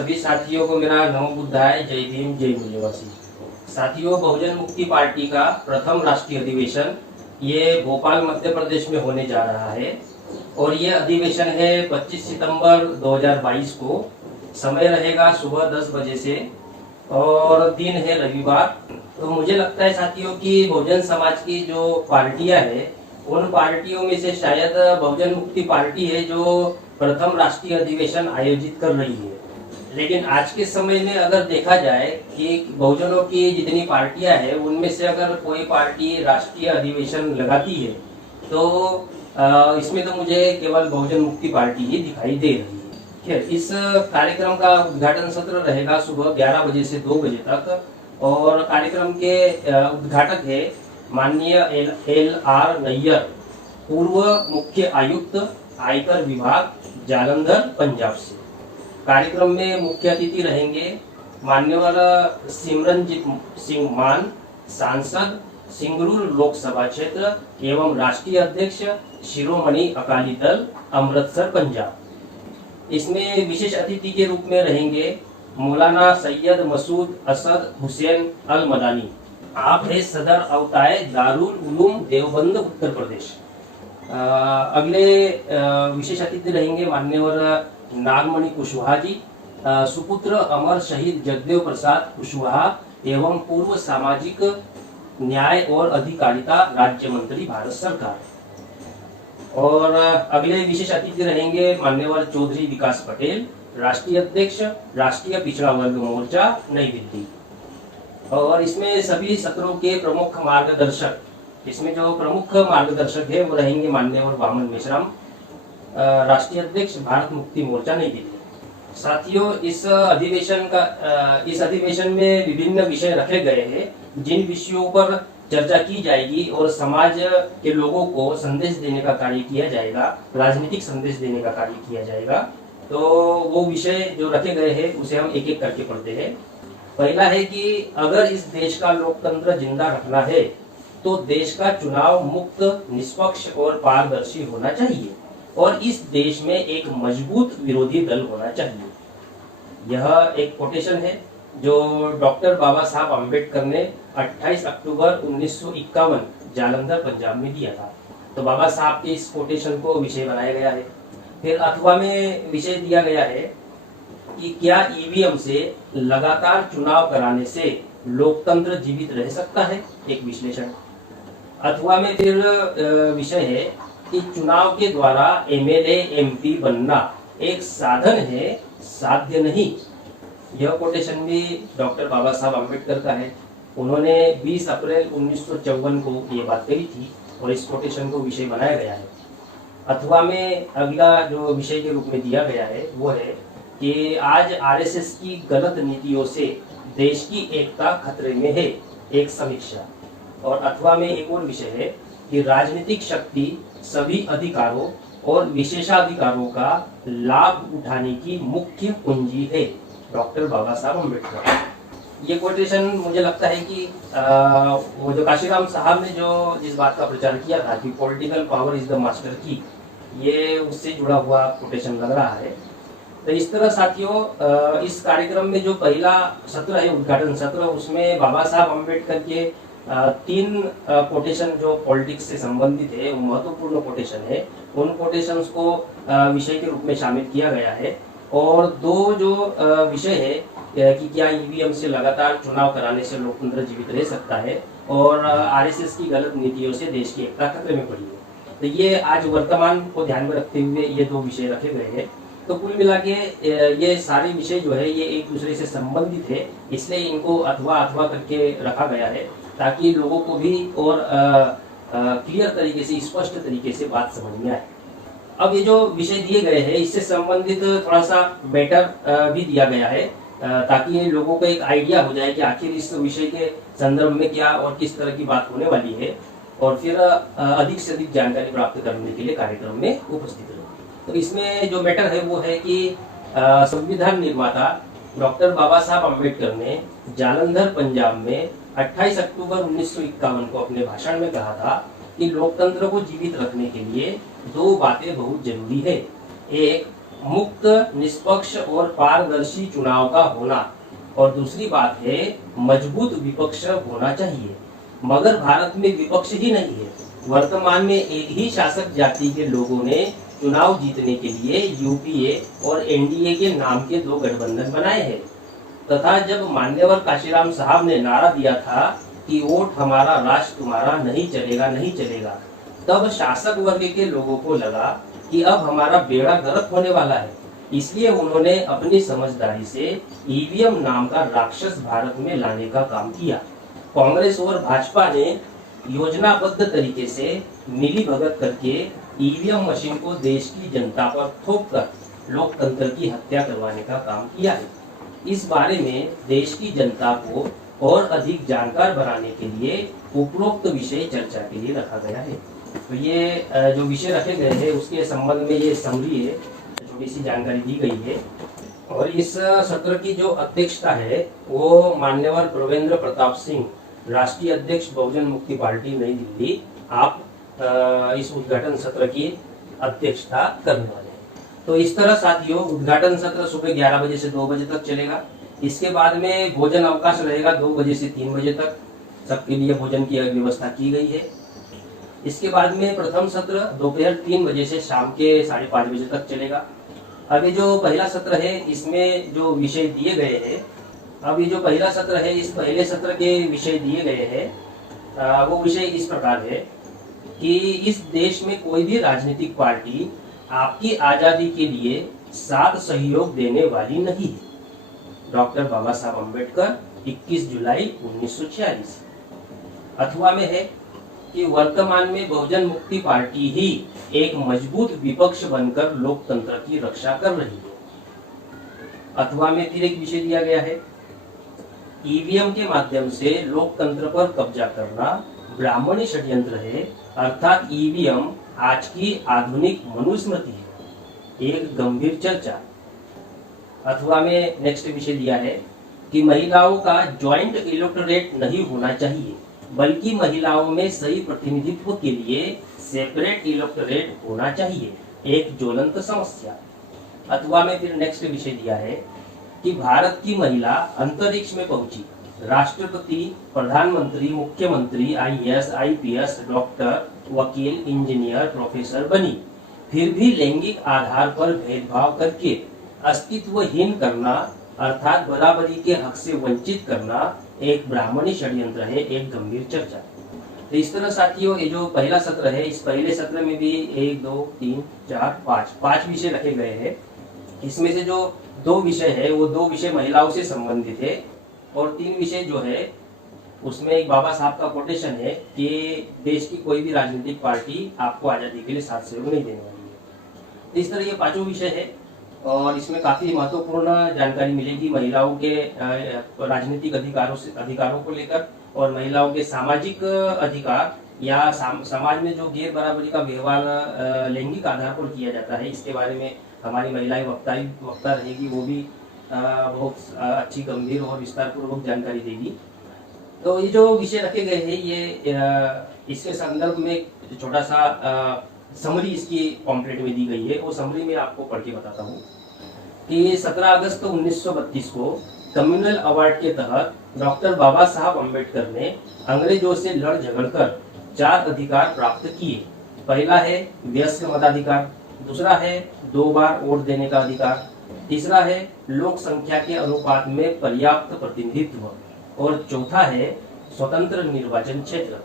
सभी साथियों को मेरा नमो बुद्धाय, जय भीम, जय मूल्यवासी। साथियों, बहुजन मुक्ति पार्टी का प्रथम राष्ट्रीय अधिवेशन ये भोपाल मध्य प्रदेश में होने जा रहा है और ये अधिवेशन है 25 सितंबर 2022 को। समय रहेगा सुबह 10 बजे से और दिन है रविवार। तो मुझे लगता है साथियों कि बहुजन समाज की जो पार्टियां हैं उन पार्टियों में से शायद बहुजन मुक्ति पार्टी है जो प्रथम राष्ट्रीय अधिवेशन आयोजित कर रही है। लेकिन आज के समय में अगर देखा जाए कि बहुजनों की जितनी पार्टियां हैं उनमें से अगर कोई पार्टी राष्ट्रीय अधिवेशन लगाती है तो इसमें तो मुझे केवल बहुजन मुक्ति पार्टी ही दिखाई दे रही है। खैर, इस कार्यक्रम का उद्घाटन सत्र रहेगा सुबह 11 बजे से 2 बजे तक और कार्यक्रम के उद्घाटक है माननीय LR नैयर, पूर्व मुख्य आयुक्त आयकर विभाग, जालंधर, पंजाब से। कार्यक्रम में मुख्य अतिथि रहेंगे मान्यवर सिमरनजीत सिंह मान, सांसद, सिंगरूर लोकसभा क्षेत्र एवं राष्ट्रीय अध्यक्ष शिरोमणि अकाली दल, अमृतसर, पंजाब। इसमें विशेष अतिथि के रूप में रहेंगे मौलाना सैयद मसूद असद हुसैन अल मदानी। आप है सदर अवताय दारुल उलूम देवबंद, उत्तर प्रदेश। अगले विशेष अतिथि रहेंगे मान्यवर नागमणि कुशवाहा जी, सुपुत्र अमर शहीद जगदेव प्रसाद कुशवाहा एवं पूर्व सामाजिक न्याय और अधिकारिता राज्य मंत्री, भारत सरकार। और अगले विशेष अतिथि रहेंगे मान्यवर चौधरी विकास पटेल, राष्ट्रीय अध्यक्ष राष्ट्रीय पिछड़ा वर्ग मोर्चा, नई दिल्ली। और इसमें सभी सत्रों के प्रमुख मार्गदर्शक, इसमें जो प्रमुख मार्गदर्शक है वो रहेंगे मान्यवर वामन मेश्राम, राष्ट्रीय अध्यक्ष भारत मुक्ति मोर्चा, नई दिल्ली। साथियों, इस अधिवेशन में विभिन्न विषय रखे गए हैं जिन विषयों पर चर्चा की जाएगी और समाज के लोगों को संदेश देने का कार्य किया जाएगा, राजनीतिक संदेश देने का कार्य किया जाएगा। तो वो विषय जो रखे गए हैं उसे हम एक एक करके पढ़ते हैं। पहला है कि अगर इस देश का लोकतंत्र जिंदा रखना है तो देश का चुनाव मुक्त, निष्पक्ष और पारदर्शी होना चाहिए और इस देश में एक मजबूत विरोधी दल होना चाहिए। यह एक कोटेशन है जो डॉक्टर बाबा साहब अम्बेडकर ने 28 अक्टूबर 1951 जालंधर, पंजाब में दिया था। तो बाबा साहब के इस कोटेशन को विषय बनाया गया है। फिर अथवा में विषय दिया गया है कि क्या ईवीएम से लगातार चुनाव कराने से लोकतंत्र जीवित रह सकता है, एक विश्लेषण। अथवा में फिर विषय है कि चुनाव के द्वारा एमएलए एमपी बनना एक साधन है, साध्य नहीं। यह कोटेशन भी डॉक्टर बाबा साहब अम्बेडकर का है। उन्होंने 20 अप्रैल 1954 को ये बात कही थी और इस कोटेशन को विषय बनाया गया है। अथवा में अगला जो विषय के रूप में दिया गया है वो है कि आज आरएसएस की गलत नीतियों से देश की एकता खतरे में है, एक समीक्षा। और अथवा में एक और विषय है कि राजनीतिक शक्ति सभी अधिकारों और विशेषाधिकारों का लाभ उठाने की मुख्य कुंजी है, डॉक्टर बाबा साहब अम्बेडकर। ये कोटेशन मुझे लगता है कि वो जो काशीराम साहब ने जो जिस बात का प्रचार किया था कि political power is the master की, ये उससे जुड़ा हुआ कोटेशन लग रहा है। तो इस तरह साथियों, इस कार्यक्रम में जो पहला सत्र है, उद्घाटन सत्र, उसमें बाबा साहब अम्बेडकर के 3 कोटेशन जो पॉलिटिक्स से संबंधित है, महत्वपूर्ण कोटेशन है, उन कोटेशंस को विषय के रूप में शामिल किया गया है। और 2 जो विषय है कि क्या ईवीएम से लगातार चुनाव कराने से लोकतंत्र जीवित रह सकता है और आरएसएस की गलत नीतियों से देश की एकता खतरे में पड़ी है। तो ये आज वर्तमान को ध्यान में रखते हुए ये 2 विषय रखे गए हैं। तो कुल मिला के ये सारे विषय जो है ये एक दूसरे से संबंधित है, इसलिए इनको अथवा करके रखा गया है ताकि लोगों को भी और क्लियर तरीके से, स्पष्ट तरीके से बात समझ में आए। अब ये जो विषय दिए गए हैं इससे संबंधित थोड़ा सा मैटर भी दिया गया है ताकि लोगों को एक आइडिया हो जाए कि आखिर इस विषय के संदर्भ में क्या और किस तरह की बात होने वाली है और फिर अधिक से अधिक जानकारी प्राप्त करने के लिए कार्यक्रम में उपस्थित रहे। तो इसमें जो मैटर है वो है कि संविधान निर्माता डॉक्टर बाबा साहब अम्बेडकर ने जालंधर, पंजाब में 28 अक्टूबर 1951 को अपने भाषण में कहा था कि लोकतंत्र को जीवित रखने के लिए 2 बातें बहुत जरूरी है। एक, मुक्त, निष्पक्ष और पारदर्शी चुनाव का होना, और दूसरी बात है मजबूत विपक्ष होना चाहिए। मगर भारत में विपक्ष ही नहीं है। वर्तमान में एक ही शासक जाति के लोगों ने चुनाव जीतने के लिए यूपीए और एनडीए के नाम के दो गठबंधन बनाए हैं, तथा जब मान्यवर काशीराम साहब ने नारा दिया था कि वोट हमारा राष्ट्र तुम्हारा, नहीं चलेगा नहीं चलेगा, तब शासक वर्ग के लोगों को लगा कि अब हमारा बेड़ा गर्क होने वाला है। इसलिए उन्होंने अपनी समझदारी से ईवीएम नाम का राक्षस भारत में लाने का काम किया। कांग्रेस और भाजपा ने योजनाबद्ध तरीके से मिली भगत करके ईवीएम मशीन को देश की जनता पर थोप कर लोकतंत्र की हत्या करवाने का काम किया है। इस बारे में देश की जनता को और अधिक जानकार बनाने के लिए उपरोक्त विषय चर्चा के लिए रखा गया है। तो ये जो विषय रखे गए हैं उसके संबंध में ये समरी है, छोटी सी जानकारी दी गई है। और इस सत्र की जो अध्यक्षता है वो मान्यवर प्रवेंद्र प्रताप सिंह, राष्ट्रीय अध्यक्ष बहुजन मुक्ति पार्टी नई दिल्ली, आप इस उद्घाटन सत्र की अध्यक्षता करने वाले हैं। तो इस तरह साथियों उद्घाटन सत्र सुबह 11 बजे से 2 बजे तक चलेगा। इसके बाद में भोजन अवकाश रहेगा 2 बजे से 3 बजे तक, सबके लिए भोजन की व्यवस्था की गई है। इसके बाद में प्रथम सत्र दोपहर 3 बजे से शाम के 5:30 बजे तक चलेगा। अभी जो पहला सत्र है इसमें जो विषय दिए गए हैं, अभी जो पहला सत्र है इस पहले सत्र के विषय दिए गए हैं वो विषय इस प्रकार है कि इस देश में कोई भी राजनीतिक पार्टी आपकी आजादी के लिए साथ सहयोग देने वाली नहीं है। डॉक्टर बाबा साहब अम्बेडकर 21 जुलाई 1946। अथवा में है कि वर्तमान में बहुजन मुक्ति पार्टी ही एक मजबूत विपक्ष बनकर लोकतंत्र की रक्षा कर रही है। अथवा में फिर एक विषय दिया गया है, ईवीएम के माध्यम से लोकतंत्र पर कब्जा करना ब्राह्मणी षड्यंत्र है, अर्थात ईवीएम आज की आधुनिक मनुस्मृति है, एक गंभीर चर्चा। अथवा में नेक्स्ट विषय दिया है कि महिलाओं का ज्वाइंट इलेक्टोरेट नहीं होना चाहिए, बल्कि महिलाओं में सही प्रतिनिधित्व के लिए सेपरेट इलेक्टोरेट होना चाहिए, एक ज्वलंत समस्या। अथवा में फिर नेक्स्ट विषय दिया है कि भारत की महिला अंतरिक्ष में पहुंची, राष्ट्रपति, प्रधानमंत्री, मुख्यमंत्री, आईएएस, आईपीएस, डॉक्टर, वकील, इंजीनियर, प्रोफेसर बनी, फिर भी लैंगिक आधार पर भेदभाव करके अस्तित्वहीन करना अर्थात बराबरी के हक से वंचित करना एक ब्राह्मणी षड्यंत्र है, एक गंभीर चर्चा। तो इस तरह साथियों ये जो पहला सत्र है, इस पहले सत्र में भी 1 2 3 4 5 विषय रखे गए हैं। इसमें से जो 2 विषय है वो 2 विषय महिलाओं से संबंधित है, और 3 विषय जो है उसमें एक बाबा साहब का कोटेशन है कि देश की कोई भी राजनीतिक पार्टी आपको आजादी के लिए साथ सहयोग नहीं देने वाली है। तो इस तरह ये 5 विषय है, और इसमें काफी महत्वपूर्ण जानकारी मिलेगी महिलाओं के राजनीतिक अधिकारों को लेकर, और महिलाओं के सामाजिक अधिकार या समाज में जो गैर बराबरी का व्यवहार लैंगिक आधार पर किया जाता है, इसके बारे में हमारी महिलाएं वक्ता रहेगी, वो भी बहुत अच्छी, गंभीर और विस्तार पूर्वक जानकारी देगी। तो ये जो विषय रखे गए हैं ये इसके संदर्भ में छोटा सा समरी इसकी पॉम्पलेट में दी गई है, वो समरी में आपको पढ़ के बताता हूँ कि 17 अगस्त 1932 को कम्युनल अवार्ड के तहत डॉक्टर बाबा साहब अम्बेडकर ने अंग्रेजों से लड़ झगड़कर 4 अधिकार प्राप्त किए। पहला है वयस्क मताधिकार, दूसरा है 2 बार वोट देने का अधिकार, तीसरा है लोक संख्या के अनुपात में पर्याप्त प्रतिनिधित्व, और चौथा है स्वतंत्र निर्वाचन क्षेत्र।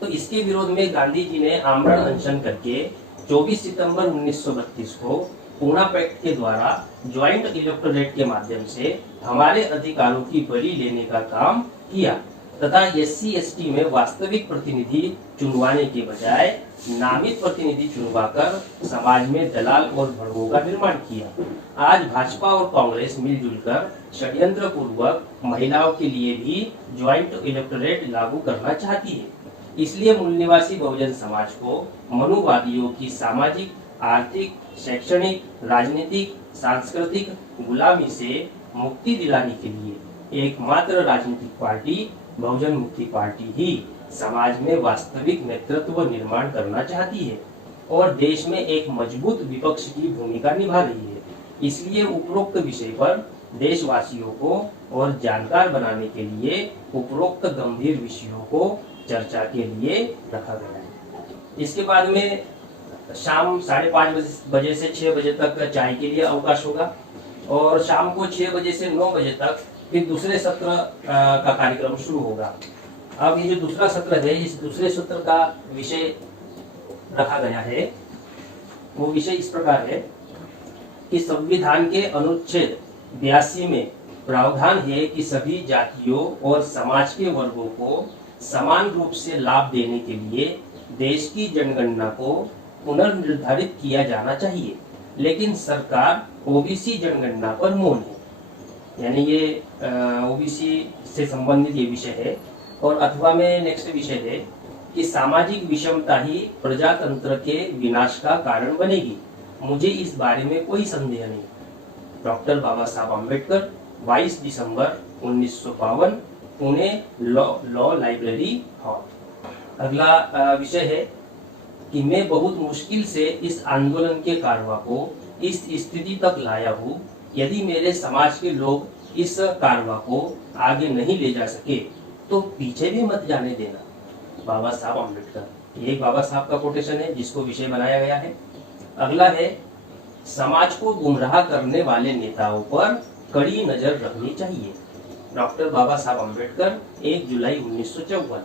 तो इसके विरोध में गांधी जी ने आमरण अनशन करके 24 सितंबर 1932 को पूना पैक्ट के द्वारा ज्वाइंट इलेक्टोरेट के माध्यम से हमारे अधिकारों की बलि लेने का काम किया, तथा SC ST में वास्तविक प्रतिनिधि चुनवाने के बजाय नामित प्रतिनिधि चुनवाकर समाज में दलाल और भड़कों का निर्माण किया। आज भाजपा और कांग्रेस मिलजुल कर षड्यंत्र पूर्वक महिलाओं के लिए भी ज्वाइंट इलेक्टोरेट लागू करना चाहती है। इसलिए मूल निवासी बहुजन समाज को मनुवादियों की सामाजिक, आर्थिक, शैक्षणिक, राजनीतिक, सांस्कृतिक गुलामी से मुक्ति दिलाने के लिए एकमात्र राजनीतिक पार्टी बहुजन मुक्ति पार्टी ही समाज में वास्तविक नेतृत्व निर्माण करना चाहती है। और देश में एक मजबूत विपक्ष की भूमिका निभा रही है। इसलिए उपरोक्त विषय पर देशवासियों को और जानकार बनाने के लिए उपरोक्त गंभीर विषयों को चर्चा के लिए रखा गया है। इसके बाद में शाम 5:30 बजे से 6 बजे तक चाय के लिए अवकाश होगा और शाम को 6 बजे से 9 बजे तक फिर दूसरे सत्र का कार्यक्रम शुरू होगा। अब ये जो दूसरा सत्र है, इस दूसरे सत्र का विषय रखा गया है, वो विषय इस प्रकार है कि संविधान के अनुच्छेद 82 में प्रावधान है कि सभी जातियों और समाज के वर्गों को समान रूप से लाभ देने के लिए देश की जनगणना को पुनर्निर्धारित किया जाना चाहिए, लेकिन सरकार ओबीसी जनगणना पर मौन है। यानी ये ओबीसी से संबंधित ये विषय है। और अथवा में नेक्स्ट विषय है कि सामाजिक विषमता ही प्रजातंत्र के विनाश का कारण बनेगी। मुझे इस बारे में कोई संदेह नहीं। डॉक्टर बाबा साहब अम्बेडकर, 22 दिसंबर 1952, पुणे, लॉ लाइब्रेरी हॉल। अगला विषय है कि मैं बहुत मुश्किल से इस आंदोलन के कारवा को इस स्थिति तक लाया हूँ। यदि मेरे समाज के लोग इस कारवा को आगे नहीं ले जा सके तो पीछे भी मत जाने देना। बाबा साहब अम्बेडकर, ये बाबा साहब का कोटेशन है जिसको विषय बनाया गया है। अगला है समाज को गुमराह करने वाले नेताओं पर कड़ी नजर रखनी चाहिए। डॉक्टर बाबा साहब अम्बेडकर, 1 जुलाई 1954।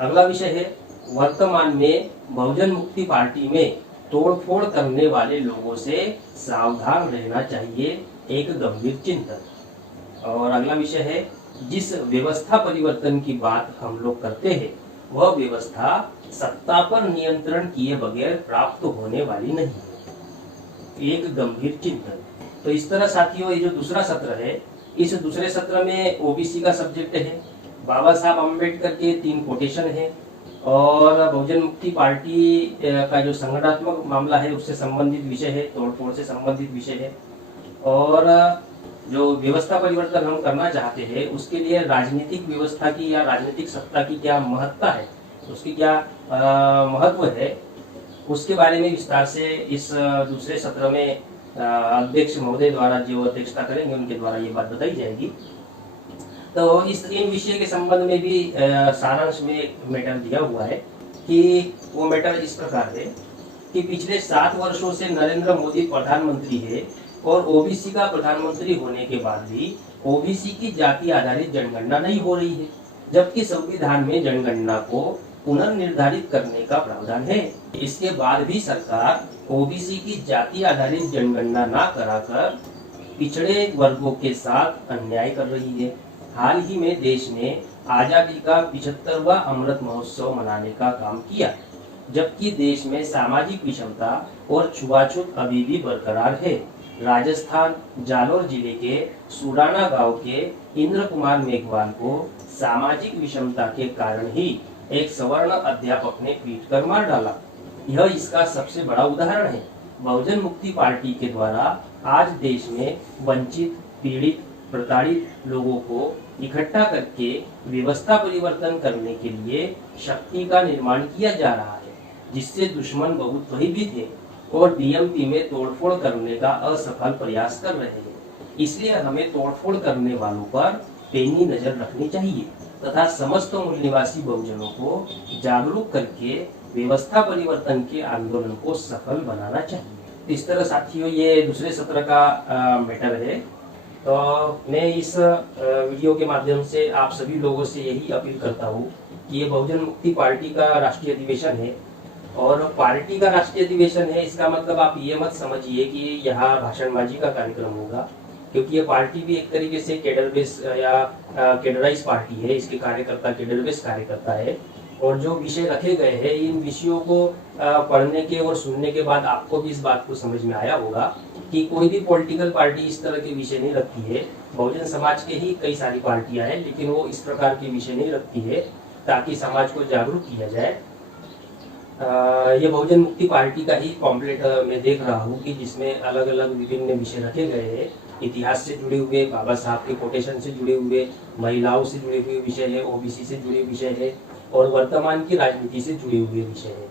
अगला विषय है वर्तमान में बहुजन मुक्ति पार्टी में तोड़फोड़ करने वाले लोगों से सावधान रहना चाहिए, एक गंभीर चिंतन। और अगला विषय है जिस व्यवस्था परिवर्तन की बात हम लोग करते हैं वह व्यवस्था सत्ता पर नियंत्रण किए बगैर प्राप्त होने वाली नहीं है, एक गंभीर चिंतन। तो इस तरह साथियों, ये जो दूसरा सत्र है, इस दूसरे सत्र में ओबीसी का सब्जेक्ट है, बाबा साहब अम्बेडकर के 3 कोटेशन है और बहुजन मुक्ति पार्टी का जो संगठनात्मक मामला है उससे संबंधित विषय है, तोड़फोड़ से संबंधित विषय है। और जो व्यवस्था परिवर्तन हम करना चाहते हैं उसके लिए राजनीतिक व्यवस्था की या राजनीतिक सत्ता की क्या महत्ता है, उसकी क्या महत्व है, उसके बारे में विस्तार से इस दूसरे सत्र में अध्यक्ष महोदय द्वारा जो अध्यक्षता करेंगे उनके द्वारा ये बात बताई जाएगी। तो इन विषय के संबंध में भी सारांश में एक मैटर दिया हुआ है कि वो मैटर इस प्रकार है कि पिछले 7 वर्षों से नरेंद्र मोदी प्रधानमंत्री है और ओबीसी का प्रधानमंत्री होने के बाद भी ओबीसी की जाति आधारित जनगणना नहीं हो रही है, जबकि संविधान में जनगणना को पुनर्निर्धारित करने का प्रावधान है। इसके बाद भी सरकार ओबीसी की जाति आधारित जनगणना न कराकर पिछड़े वर्गों के साथ अन्याय कर रही है। हाल ही में देश ने आजादी का 75वां अमृत महोत्सव मनाने का काम किया, जबकि देश में सामाजिक विषमता और छुआछूत अभी भी बरकरार है। राजस्थान जालोर जिले के सुडाना गांव के इंद्र कुमार मेघवाल को सामाजिक विषमता के कारण ही एक सवर्ण अध्यापक ने पीट कर मार डाला। यह इसका सबसे बड़ा उदाहरण है। बहुजन मुक्ति पार्टी के द्वारा आज देश में वंचित, पीड़ित, प्रताड़ित लोगों को इकट्ठा करके व्यवस्था परिवर्तन करने के लिए शक्ति का निर्माण किया जा रहा है, जिससे दुश्मन बहुत भयभीत है और डीएमपी में तोड़फोड़ करने का असफल प्रयास कर रहे हैं। इसलिए हमें तोड़फोड़ करने वालों पर पैनी नजर रखनी चाहिए तथा समस्त मूल निवासी बहुजनों को जागरूक करके व्यवस्था परिवर्तन के आंदोलन को सफल बनाना चाहिए। इस तरह साथियों, ये दूसरे सत्र का मैटर है। तो मैं इस वीडियो के माध्यम से आप सभी लोगों से यही अपील करता हूँ कि ये बहुजन मुक्ति पार्टी का राष्ट्रीय अधिवेशन है और पार्टी का राष्ट्रीय अधिवेशन है, इसका मतलब आप ये मत समझिए कि यहाँ भाषणबाजी का कार्यक्रम होगा, क्योंकि ये पार्टी भी एक तरीके से कैडर बेस या कैडराइज पार्टी है। इसके कार्यकर्ता कैडर बेस कार्यकर्ता है और जो विषय रखे गए हैं इन विषयों को पढ़ने के और सुनने के बाद आपको भी इस बात को समझ में आया होगा कि कोई भी पॉलिटिकल पार्टी इस तरह के विषय नहीं रखती है। बहुजन समाज के ही कई सारी पार्टियां हैं, लेकिन वो इस प्रकार के विषय नहीं रखती है ताकि समाज को जागरूक किया जाए। ये बहुजन मुक्ति पार्टी का ही पॉम्पलेट मैं देख रहा हूँ कि जिसमें अलग अलग विभिन्न विषय रखे गए हैं। इतिहास से जुड़े हुए, बाबा साहब के कोटेशन से जुड़े हुए, महिलाओं से जुड़े हुए विषय है, ओबीसी से जुड़े विषय है और वर्तमान की राजनीति से जुड़े हुए विषय है।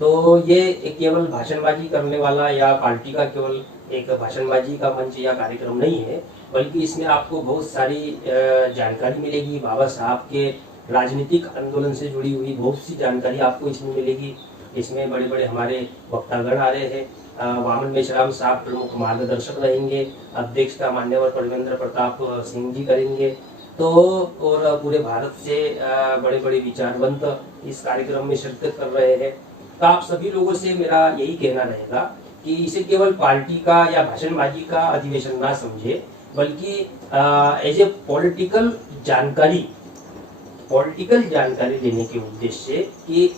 तो ये एक केवल भाषणबाजी करने वाला या पार्टी का केवल एक भाषणबाजी का मंच या कार्यक्रम नहीं है, बल्कि इसमें आपको बहुत सारी जानकारी मिलेगी। बाबा साहब के राजनीतिक आंदोलन से जुड़ी हुई बहुत सी जानकारी आपको इसमें मिलेगी। इसमें बड़े बड़े हमारे वक्तागण आ रहे हैं। वामन मेश्राम साहब प्रमुख मार्गदर्शक रहेंगे। अध्यक्षता मान्यवर परमेंद्र प्रताप सिंह जी करेंगे। तो और पूरे भारत से बड़े बड़े विचारवंत इस कार्यक्रम में शिरकत कर रहे हैं। तो आप सभी लोगों से मेरा यही कहना रहेगा कि इसे केवल पार्टी का या भाषणबाजी का अधिवेशन ना समझे, बल्कि एज ए पॉलिटिकल जानकारी देने के उद्देश्य से कि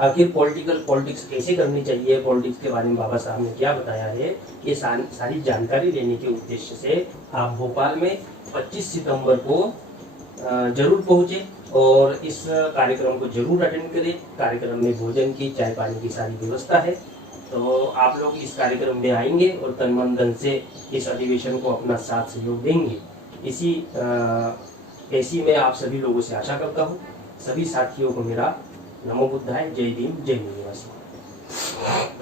आखिर पॉलिटिक्स कैसे करनी चाहिए, पॉलिटिक्स के बारे में बाबा साहब ने क्या बताया है, ये सारी जानकारी देने के उद्देश्य से आप भोपाल में 25 सितंबर को जरूर पहुंचे और इस कार्यक्रम को जरूर अटेंड करें। कार्यक्रम में भोजन की, चाय पानी की सारी व्यवस्था है। तो आप लोग इस कार्यक्रम में आएंगे और तन मन धन से इस अधिवेशन को अपना साथ सहयोग देंगे, ऐसी मैं आप सभी लोगों से आशा करता हूँ। सभी साथियों को मेरा नमो बुद्धाय, जय भीम, जय आदिवासी।